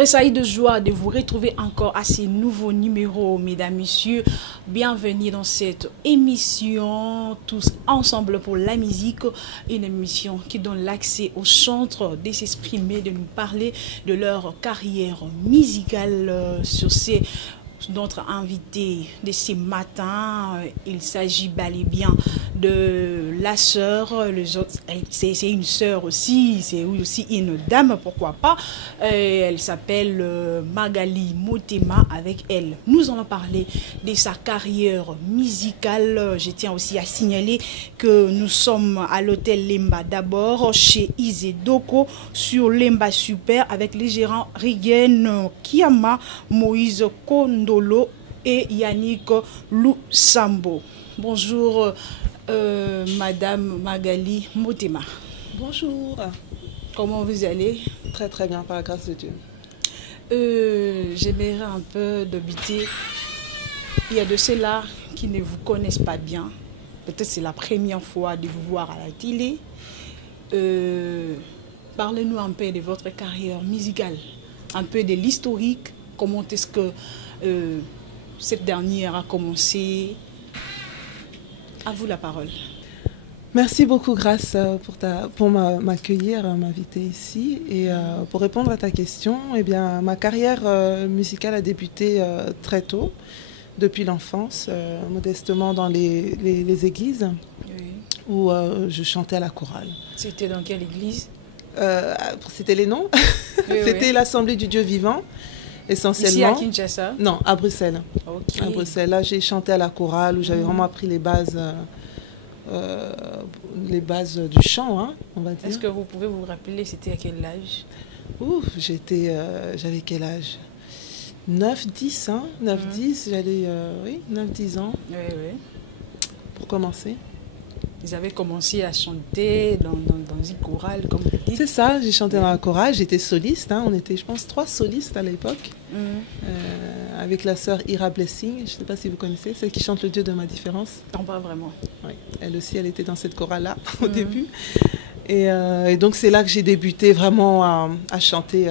Très saillie de joie de vous retrouver encore à ces nouveaux numéros, mesdames, messieurs. Bienvenue dans cette émission, tous ensemble pour la musique. Une émission qui donne l'accès aux chantres de s'exprimer, de nous parler de leur carrière musicale sur ces... Notre invité de ce matin, il s'agit bel et bien de la sœur, c'est une sœur aussi, c'est aussi une dame, pourquoi pas. Elle s'appelle Magali Motema. Avec elle, nous allons parler de sa carrière musicale. Je tiens aussi à signaler que nous sommes à l'hôtel Lemba d'abord, chez Izedoko, sur Lemba Super, avec les gérants Rigen Kiama, Moïse Kondolo et Yannick Lusambo. Bonjour Madame Magali Motema. Bonjour. Comment vous allez? Très très bien, par la grâce de Dieu. J'aimerais un peu débuter. Il y a de ceux-là qui ne vous connaissent pas bien. Peut-être c'est la première fois de vous voir à la télé. Parlez-nous un peu de votre carrière musicale, un peu de l'historique. Comment est-ce que cette dernière a commencé? À vous la parole. Merci beaucoup, Grâce, pour m'accueillir, m'inviter ici. Et pour répondre à ta question, eh bien, ma carrière musicale a débuté très tôt, depuis l'enfance, modestement dans les églises, oui, où je chantais à la chorale. C'était dans quelle église? C'était les noms. Oui, c'était oui, l'Assemblée du Dieu vivant. Essentiellement. Ici à Kinshasa? Non, à Bruxelles. Okay. À Bruxelles. Là, j'ai chanté à la chorale où j'avais vraiment appris les bases du chant, hein, on va dire. Est-ce que vous pouvez vous rappeler, c'était à quel âge? J'avais quel âge? 9, 10, hein? 9, 10, j'allais, oui, 9, 10 ans. Oui, oui. Pour commencer. Vous avez commencé à chanter dans une chorale, comme vous dites? C'est ça, j'ai chanté dans la chorale, j'étais soliste, hein, on était, je pense, 3 solistes à l'époque, avec la sœur Ira Blessing, je ne sais pas si vous connaissez, celle qui chante le Dieu de ma différence. Non, pas vraiment. Oui, elle aussi, elle était dans cette chorale-là au début. Et donc, c'est là que j'ai débuté vraiment à chanter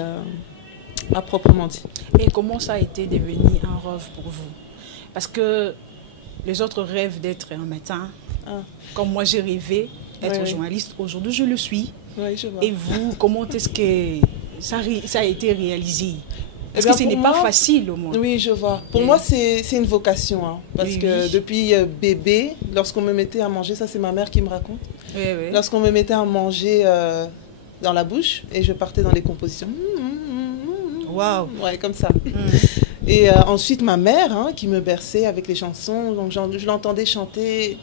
à proprement dit. Et comment ça a été devenu un rêve pour vous? Parce que les autres rêvent d'être un médecin. Comme moi, j'ai rêvé d'être journaliste. Aujourd'hui, je le suis. Oui, je vois. Et vous, comment est-ce que ça a été réalisé? Parce que ce n'est pas facile au monde. Oui, je vois. Pour moi, c'est une vocation. Hein, parce que depuis bébé, lorsqu'on me mettait à manger, ça c'est ma mère qui me raconte. Oui, oui. Lorsqu'on me mettait à manger dans la bouche et je partais dans les compositions. Waouh. Ouais, comme ça. Et ensuite, ma mère, hein, qui me berçait avec les chansons, donc je l'entendais chanter,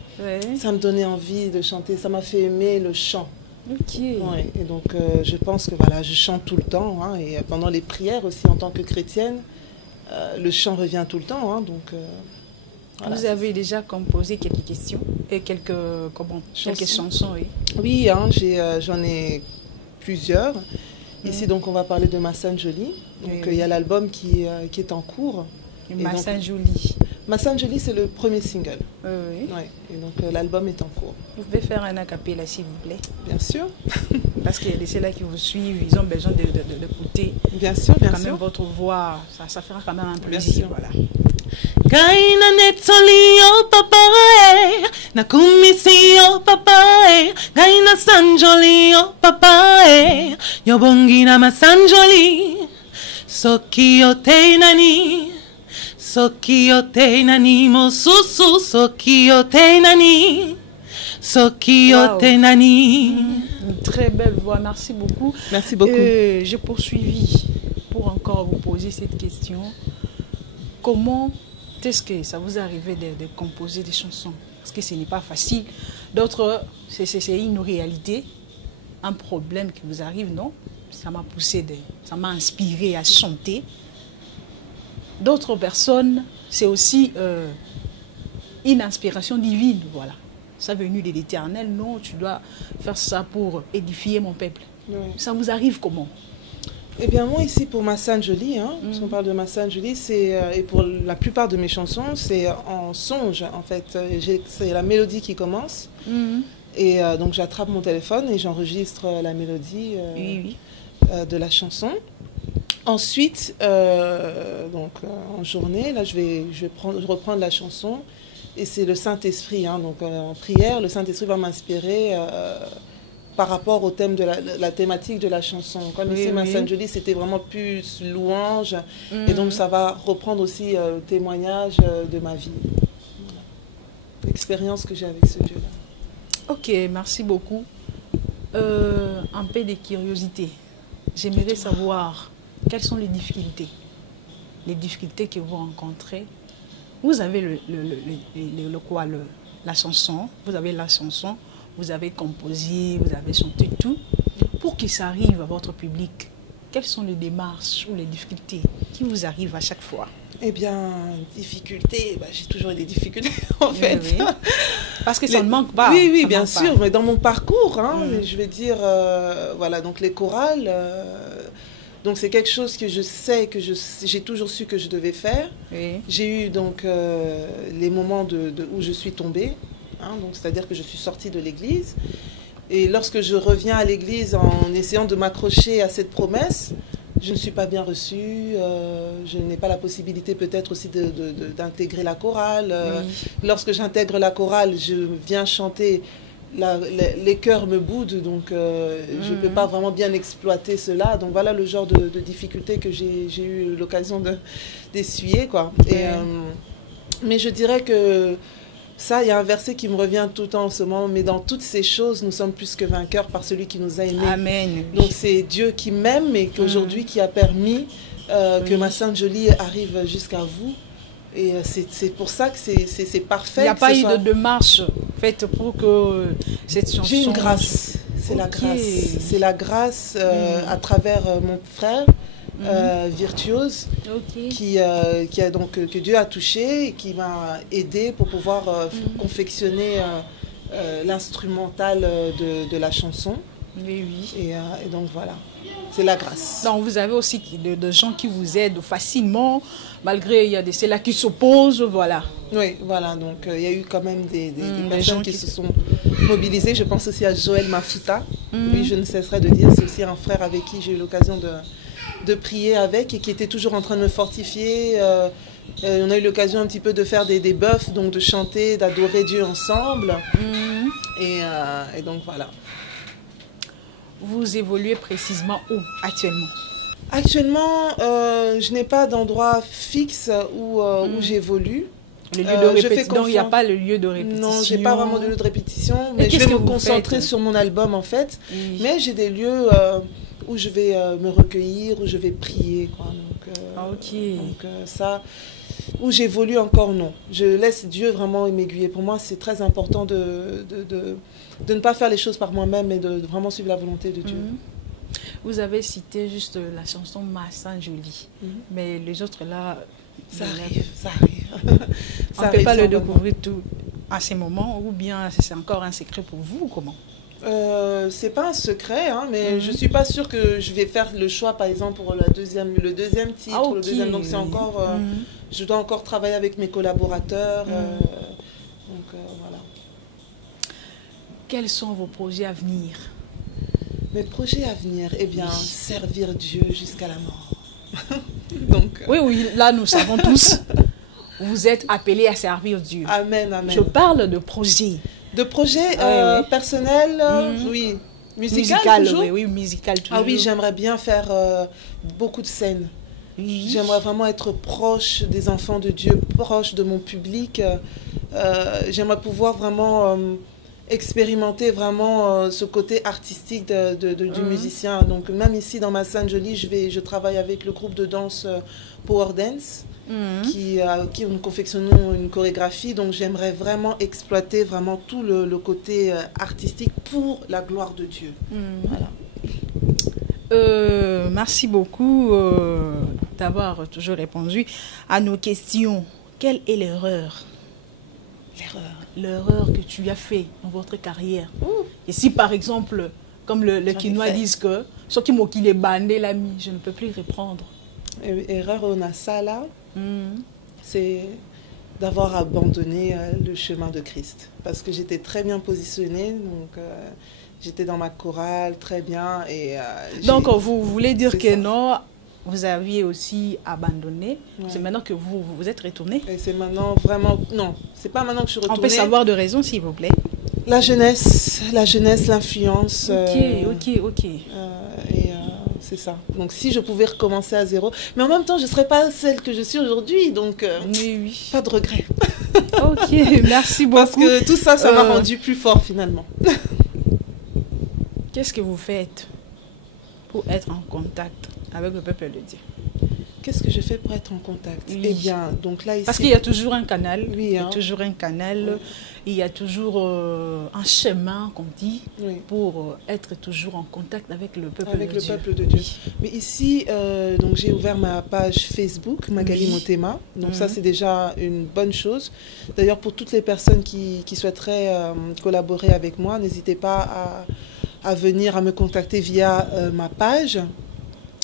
ça me donnait envie de chanter, ça m'a fait aimer le chant. Ok. Ouais, et donc, je pense que voilà, je chante tout le temps, hein, et pendant les prières aussi, en tant que chrétienne, le chant revient tout le temps. Hein, donc, voilà. Vous avez déjà composé quelques questions et quelques chansons, oui. Oui, hein, j'en ai plusieurs. Ici, donc, on va parler de Massan Jolie. Donc, il y a l'album qui est en cours. Massan Jolie. Massan Jolie, c'est le premier single. Oui. Ouais. Et donc, l'album est en cours. Vous pouvez faire un acapella, s'il vous plaît? Bien sûr. Parce qu'il y a ceux-là qui vous suivent, ils ont besoin d'écouter. Bien sûr, bien sûr. Quand même, votre voix, ça fera quand même un plaisir. Voilà. Kaina netoli o papa na kumisi o papa kaina sanjoli o papa yo bongina masanjoli soki o teinani mo susu soki o teinani Une très belle voix, merci beaucoup. Merci beaucoup. J'ai poursuivi pour encore vous poser cette question. Comment est-ce que ça vous arrivait de composer des chansons? Parce que ce n'est pas facile. D'autres, c'est une réalité, un problème qui vous arrive, non? Ça m'a poussé, ça m'a inspiré à chanter. D'autres personnes, c'est aussi une inspiration divine, voilà. Ça venu de l'Éternel, non, tu dois faire ça pour édifier mon peuple. Oui. Ça vous arrive comment? Eh bien, moi, ici, pour Massan Jolie, hein, parce qu'on parle de Massan Jolie, et pour la plupart de mes chansons, c'est en songe, en fait. C'est la mélodie qui commence. Et donc, j'attrape mon téléphone et j'enregistre la mélodie de la chanson. Ensuite, en journée, là, je vais reprendre la chanson. Et c'est le Saint-Esprit. Hein, donc, en prière, le Saint-Esprit va m'inspirer par rapport au thème de la thématique de la chanson. Comme ici, ma Sainte Jolie, c'était vraiment plus louange. Et donc, ça va reprendre aussi le témoignage de ma vie. Voilà. L'expérience que j'ai avec ce Dieu-là. Ok, merci beaucoup. Un peu de curiosité. J'aimerais savoir quelles sont les difficultés que vous rencontrez. Vous avez la chanson, vous avez la chanson, vous avez composé, vous avez chanté tout. Pour que ça arrive à votre public, quelles sont les démarches ou les difficultés qui vous arrivent à chaque fois? Eh bien, difficultés, j'ai toujours eu des difficultés en fait. Oui. Parce que ça ne manque pas. Oui, bien sûr, mais dans mon parcours, je vais dire, voilà, donc les chorales, donc c'est quelque chose que je sais, j'ai toujours su que je devais faire. Oui. J'ai eu donc les moments où je suis tombée, donc c'est-à-dire que je suis sortie de l'église. Et lorsque je reviens à l'église en essayant de m'accrocher à cette promesse, je ne suis pas bien reçue, je n'ai pas la possibilité peut-être aussi d'intégrer la chorale. Lorsque j'intègre la chorale, je viens chanter, les chœurs me boudent, donc je ne peux pas vraiment bien exploiter cela. Donc voilà le genre de difficultés que j'ai eu l'occasion d'essuyer, quoi. Mais je dirais que ça, il y a un verset qui me revient tout le temps en ce moment, mais dans toutes ces choses, nous sommes plus que vainqueurs par celui qui nous a aimés. Amen. Donc c'est Dieu qui m'aime et qu'aujourd'hui qui a permis que ma Sainte Jolie arrive jusqu'à vous. Et c'est pour ça que c'est parfait. Il n'y a pas eu de démarche faite pour que cette chanson... J'ai une grâce, c'est la grâce. C'est la grâce à travers mon frère. Virtuose qui a donc que Dieu a touché et qui m'a aidé pour pouvoir confectionner l'instrumental de la chanson. Oui. Et donc voilà, c'est la grâce. Donc vous avez aussi de gens qui vous aident facilement, malgré il y a ceux-là qui s'opposent, voilà. Oui, voilà, donc il y a eu quand même des personnes qui se sont mobilisées. Je pense aussi à Joël Mafuta. Lui, je ne cesserai de dire, c'est aussi un frère avec qui j'ai eu l'occasion de prier avec et qui était toujours en train de me fortifier. On a eu l'occasion un petit peu de faire des bœufs, donc de chanter, d'adorer Dieu ensemble. Et donc voilà. Vous évoluez précisément où actuellement? Actuellement, je n'ai pas d'endroit fixe où j'évolue. Le lieu de répétition, il n'y a pas le lieu de répétition. Non, je n'ai pas vraiment de lieu de répétition, mais je vais me concentrer sur mon album en fait. Mais j'ai des lieux où je vais me recueillir, où je vais prier, quoi. Donc ça, où j'évolue encore, non. Je laisse Dieu vraiment m'aiguiller. Pour moi, c'est très important de ne pas faire les choses par moi-même, mais de vraiment suivre la volonté de Dieu. Vous avez cité juste la chanson Ma Sainte Jolie, mais les autres là... Ça arrive. On ne peut pas le découvrir tout à ces moments, ou bien c'est encore un secret pour vous, comment? C'est pas un secret, mais je suis pas sûre que je vais faire le choix, par exemple, pour le deuxième titre, le deuxième. Donc c'est encore, je dois encore travailler avec mes collaborateurs. Donc voilà. Quels sont vos projets à venir? Mes projets à venir, eh bien, servir Dieu jusqu'à la mort. Donc, oui, là nous savons tous, vous êtes appelés à servir Dieu. Amen, amen. Je parle de projets. De projets personnels, oui. Musical toujours. Oui, musical toujours. Ah oui, j'aimerais bien faire beaucoup de scènes. Oui. J'aimerais vraiment être proche des enfants de Dieu, proche de mon public. J'aimerais pouvoir vraiment expérimenter vraiment ce côté artistique du musicien. Donc même ici dans ma Sainte Jolie, je travaille avec le groupe de danse Power Dance. Qui nous confectionnons une chorégraphie, donc j'aimerais vraiment exploiter vraiment tout le côté artistique pour la gloire de Dieu. Voilà. Merci beaucoup d'avoir toujours répondu à nos questions. Quelle est l'erreur que tu as fait dans votre carrière? Et si par exemple, comme le Kinois disent que ce qui m'a qu'il est bandé l'ami, je ne peux plus reprendre. Erreur on a ça là. C'est d'avoir abandonné le chemin de Christ. Parce que j'étais très bien positionnée, donc j'étais dans ma chorale très bien. Et donc vous voulez dire que non, vous aviez aussi abandonné. Ouais. C'est maintenant que vous êtes retourné. Et c'est maintenant vraiment... Non, c'est pas maintenant que je suis retournée. On peut savoir de raison, s'il vous plaît. La jeunesse, l'influence. Ok. C'est ça. Donc si je pouvais recommencer à zéro, mais en même temps je ne serais pas celle que je suis aujourd'hui, donc oui. pas de regret. Ok, merci beaucoup. Parce que tout ça, ça m'a rendu plus fort finalement. Qu'est-ce que vous faites pour être en contact avec le peuple de Dieu? Qu'est-ce que je fais pour être en contact? Oui. Eh bien, donc là ici... Parce qu'il y a toujours un canal. Oui, Il y a hein. toujours un canal. Oui. Il y a toujours un chemin, comme dit, Oui. pour être toujours en contact avec le peuple Avec de le Dieu. peuple de Dieu. Oui. Mais ici, donc j'ai ouvert ma page Facebook, Magali Oui. Motema. Donc ça, c'est déjà une bonne chose. D'ailleurs, pour toutes les personnes qui souhaiteraient collaborer avec moi, n'hésitez pas à venir, à me contacter via ma page.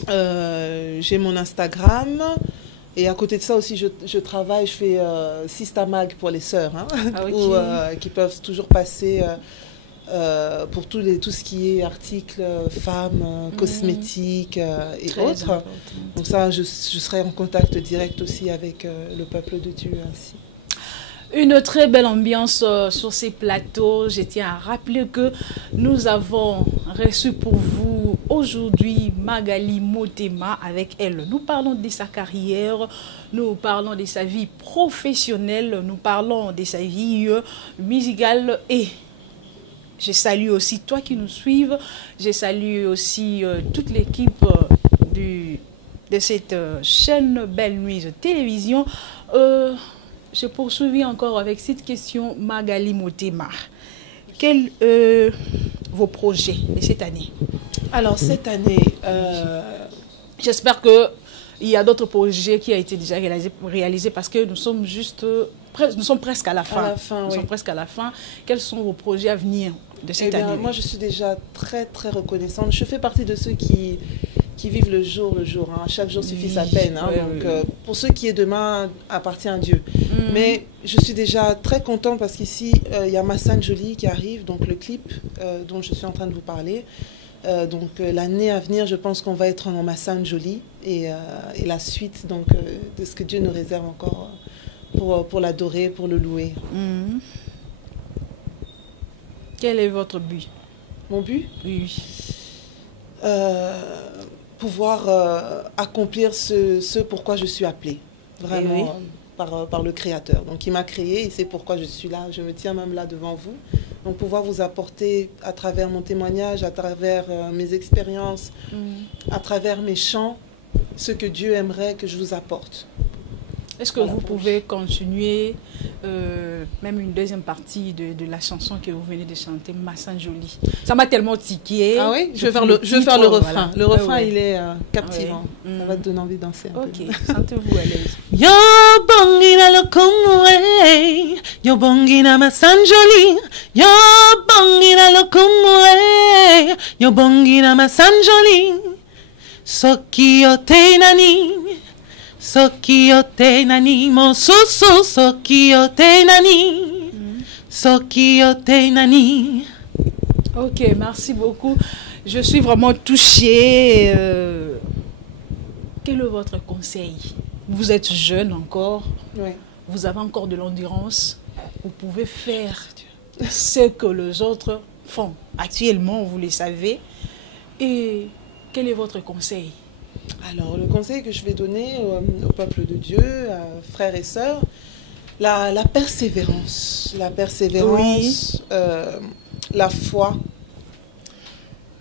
J'ai mon Instagram. Et à côté de ça aussi, je travaille, je fais Sistamag pour les sœurs, hein, Ah, ok. qui peuvent toujours passer... pour tout ce qui est articles femmes, cosmétiques et Très autres. important. Donc ça, je serai en contact direct aussi avec le peuple de Dieu ainsi. Une très belle ambiance sur ces plateaux. Je tiens à rappeler que nous avons reçu pour vous aujourd'hui Magali Motema. Avec elle, nous parlons de sa carrière, nous parlons de sa vie professionnelle, nous parlons de sa vie musicale et je salue aussi toi qui nous suives. Je salue aussi toute l'équipe de cette chaîne Belle Nuit de télévision. Je poursuis encore avec cette question, Magali Motema. Quels vos projets de cette année? Alors cette année, j'espère que il y a d'autres projets qui ont été déjà réalisés parce que nous sommes nous sommes presque à la fin. Nous sommes presque à la fin. Quels sont vos projets à venir de cette année? Moi, je suis déjà très, très reconnaissante. Je fais partie de ceux qui vivent le jour. Hein. Chaque jour suffit sa peine. Hein. Donc, pour ceux qui est demain, appartient à Dieu. Mais je suis déjà très contente parce qu'ici, il y a Massane Jolie qui arrive, donc le clip dont je suis en train de vous parler. Donc l'année à venir, je pense qu'on va être en Massane Jolie et la suite donc, de ce que Dieu nous réserve encore pour l'adorer, pour le louer. Quel est votre but? Mon but? Oui. Pouvoir accomplir ce pourquoi je suis appelée, vraiment par le Créateur. Donc il m'a créé, il sait pourquoi je suis là, je me tiens même là devant vous. Donc pouvoir vous apporter à travers mon témoignage, à travers mes expériences, à travers mes chants, ce que Dieu aimerait que je vous apporte. Est-ce que vous pouvez continuer même une deuxième partie de la chanson que vous venez de chanter, Massane Jolie? Ça m'a tellement tiqué. Ah oui, je vais faire le refrain. Voilà. Le refrain, il est captivant. Ça va te donner envie de danser un peu. Ok, sentez-vous à l'aise. Yo bongina lokumwe, yo bongina Massane Jolie, yo bongina lokumwe, yo bongina Massane Jolie, soki yote nani. Soki yote nani, mon soso, soki yote nani, soki yote nani. Ok, merci beaucoup. Je suis vraiment touchée. Quel est votre conseil? Vous êtes jeune encore, vous avez encore de l'endurance, vous pouvez faire ce que les autres font actuellement, vous le savez. Et quel est votre conseil? Alors, le conseil que je vais donner au peuple de Dieu, frères et sœurs, la persévérance. La persévérance, la foi,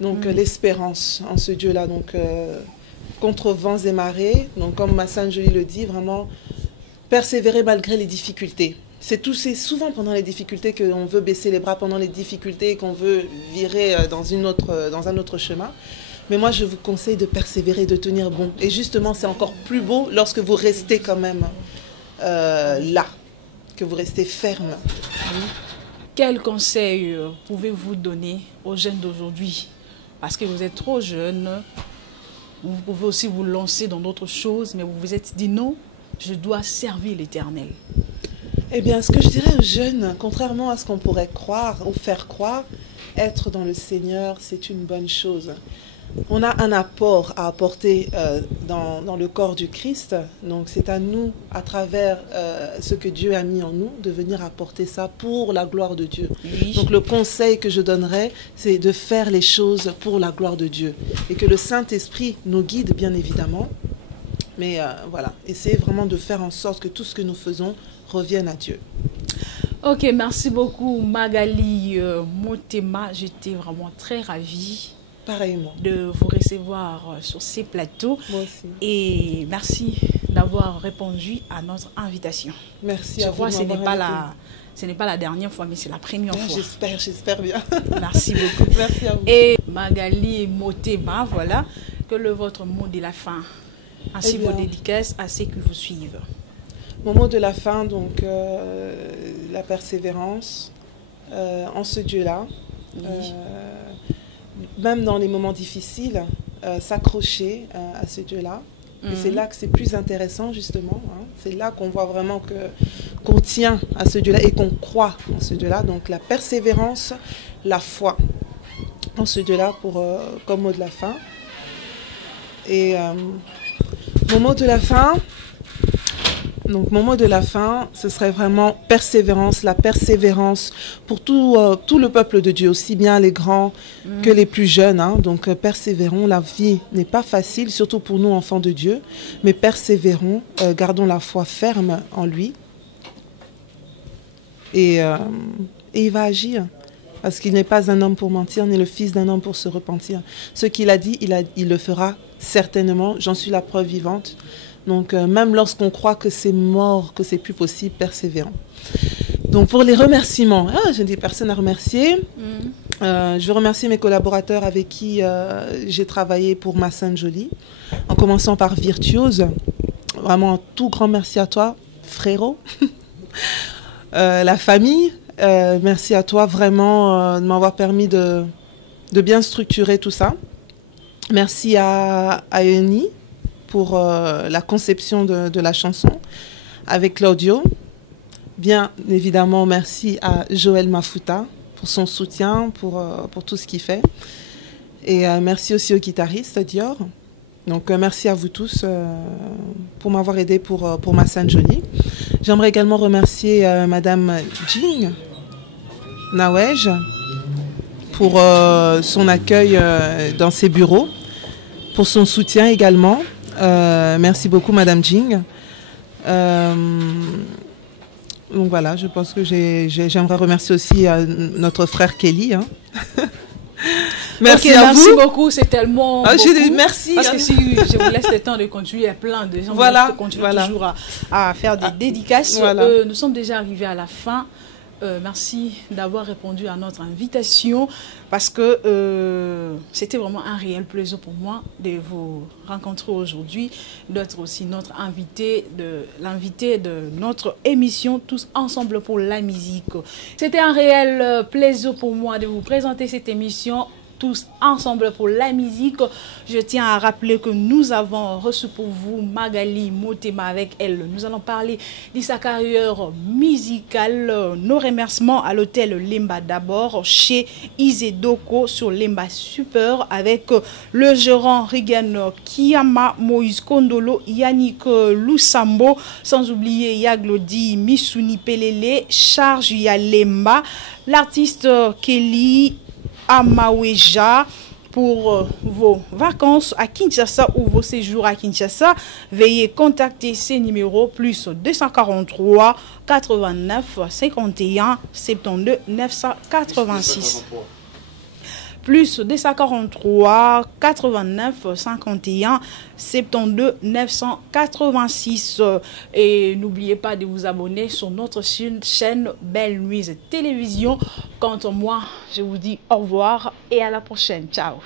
donc l'espérance en ce Dieu-là. Donc, contre vents et marées, donc comme Massane Jolie le dit, vraiment persévérer malgré les difficultés. C'est souvent pendant les difficultés qu'on veut baisser les bras, pendant les difficultés qu'on veut virer dans un autre chemin. Mais moi, je vous conseille de persévérer, de tenir bon. Et justement, c'est encore plus beau lorsque vous restez quand même là, que vous restez ferme. Quel conseil pouvez-vous donner aux jeunes d'aujourd'hui? Parce que vous êtes trop jeunes, vous pouvez aussi vous lancer dans d'autres choses, mais vous vous êtes dit non, je dois servir l'Éternel. Eh bien, ce que je dirais aux jeunes, contrairement à ce qu'on pourrait croire ou faire croire, être dans le Seigneur, c'est une bonne chose. on a un apport à apporter dans le corps du Christ. Donc c'est à nous, à travers ce que Dieu a mis en nous, de venir apporter ça pour la gloire de Dieu. Oui. Donc le conseil que je donnerais, c'est de faire les choses pour la gloire de Dieu. Et que le Saint-Esprit nous guide, bien évidemment. Mais voilà, essayez vraiment de faire en sorte que tout ce que nous faisons revienne à Dieu. Ok, merci beaucoup Magali Motema. J'étais vraiment très ravie Pareillement. de vous recevoir sur ces plateaux. Moi aussi. Et merci d'avoir répondu à notre invitation. Merci Je à vous. crois que de m'avoir invité. ce n'est pas la dernière fois, mais c'est la première fois. J'espère bien. Merci beaucoup. Merci à vous. Et Magali Motema, voilà, votre mot de la fin, ainsi vos dédicaces à ceux qui vous suivent. Mon mot de la fin, donc, la persévérance en ce Dieu-là. Oui. Même dans les moments difficiles, s'accrocher à ce Dieu-là. Et c'est là que c'est plus intéressant, justement. Hein. C'est là qu'on voit vraiment qu'on tient à ce Dieu-là et qu'on croit en ce Dieu-là. Donc la persévérance, la foi en ce Dieu-là comme mot de la fin. Et mon mot de la fin... Donc mon mot de la fin, ce serait vraiment persévérance, la persévérance pour tout le peuple de Dieu, aussi bien les grands que les plus jeunes. Hein. Donc persévérons, la vie n'est pas facile, surtout pour nous enfants de Dieu, mais persévérons, gardons la foi ferme en lui. Et il va agir, parce qu'il n'est pas un homme pour mentir, ni le fils d'un homme pour se repentir. Ce qu'il a dit, il le fera certainement, j'en suis la preuve vivante. Donc, même lorsqu'on croit que c'est mort, que c'est plus possible, persévérons. Donc, pour les remerciements, je n'ai personne à remercier. Je veux remercier mes collaborateurs avec qui j'ai travaillé pour Ma Sainte Jolie, en commençant par Virtuose. Vraiment, un tout grand merci à toi, frérot. La famille, merci à toi vraiment de m'avoir permis de bien structurer tout ça. Merci à Eni pour la conception de la chanson avec l'audio. Bien évidemment, merci à Joël Mafuta pour son soutien, pour tout ce qu'il fait. Et merci aussi au guitariste Dior. Donc merci à vous tous pour m'avoir aidé pour Ma Sainte Jolie. J'aimerais également remercier Madame Jing Nawej pour son accueil dans ses bureaux, pour son soutien également. Merci beaucoup Madame Jing. Donc voilà, je pense que j'aimerais remercier aussi notre frère Kelly. Hein. Merci à vous. Merci beaucoup, c'est tellement beaucoup. Merci. Parce que si je vous laisse le temps de continuer, il y a plein de gens qui continuent toujours à faire des dédicaces. Voilà. Nous sommes déjà arrivés à la fin. Merci d'avoir répondu à notre invitation parce que c'était vraiment un réel plaisir pour moi de vous rencontrer aujourd'hui, d'être aussi notre invité, l'invité de notre émission Tous Ensemble pour la musique. C'était un réel plaisir pour moi de vous présenter cette émission Tous Ensemble pour la musique. Je tiens à rappeler que nous avons reçu pour vous Magali Motema. Avec elle, nous allons parler de sa carrière musicale. Nos remerciements à l'hôtel Lemba d'abord, chez Izedoko sur Lemba Super, avec le gérant Regan Kiyama, Moïse Kondolo, Yannick Lusambo, sans oublier Yaglodi Misuni Pelele, Charge Yalemba, l'artiste Kelly Amaweja. Pour vos vacances à Kinshasa ou vos séjours à Kinshasa, veuillez contacter ces numéros plus 243 89 51 72 986. Plus 243 89 51 72 986. Et n'oubliez pas de vous abonner sur notre chaîne Belle Nuit Télévision. Quant à moi, je vous dis au revoir et à la prochaine. Ciao.